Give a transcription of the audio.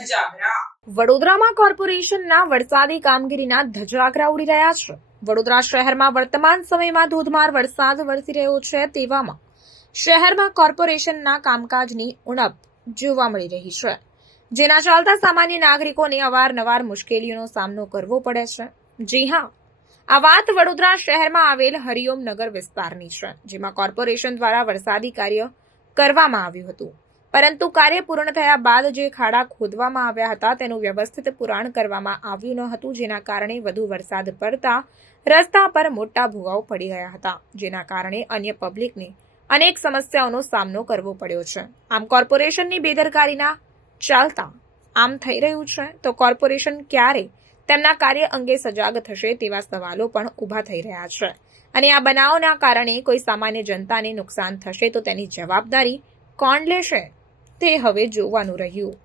ધજાગરા। વડોદરામાં કોર્પોરેશનના વરસાદી કામગીરીના ધજાગરા ઉડી રહ્યા છે। વડોદરા શહેરમાં વર્તમાન સમયમાં ધોધમાર વરસાદ વરસી રહ્યો છે, તેવામાં શહેરમાં કોર્પોરેશનના કામકાજની ઉણપ જોવા મળી રહી છે, જેના ચાલતા સામાન્ય નાગરિકોને અવારનવાર મુશ્કેલીઓનો સામનો કરવો પડે છે। જી હા, આ વાત વડોદરા શહેરમાં આવેલ હરિઓમ નગર વિસ્તારની છે, જેમાં કોર્પોરેશન દ્વારા વરસાદી કાર્ય કરવામાં આવ્યું હતું, પરંતુ કાર્ય પૂર્ણ થયા બાદ જે ખાડા ખોદવામાં આવ્યા હતા તેનું વ્યવસ્થિત પુરાણ કરવામાં આવ્યું ન હતું, જેના કારણે વધુ વરસાદ પડતા રસ્તા પર મોટા ભૂવાઓ પડી ગયા હતા, જેના કારણે અન્ય પબ્લિકને અનેક સમસ્યાઓનો સામનો કરવો પડ્યો છે। આમ કોર્પોરેશનની બેદરકારીના ચાલતા આમ થઈ રહ્યું છે, તો કોર્પોરેશન ક્યારે તેમના કાર્ય અંગે સજાગ થશે તેવા સવાલો પણ ઊભા થઈ રહ્યા છે, અને આ બનાવના કારણે કોઈ સામાન્ય જનતાને નુકસાન થશે તો તેની જવાબદારી કોણ લેશે તે હવે જોવાનું રહ્યું।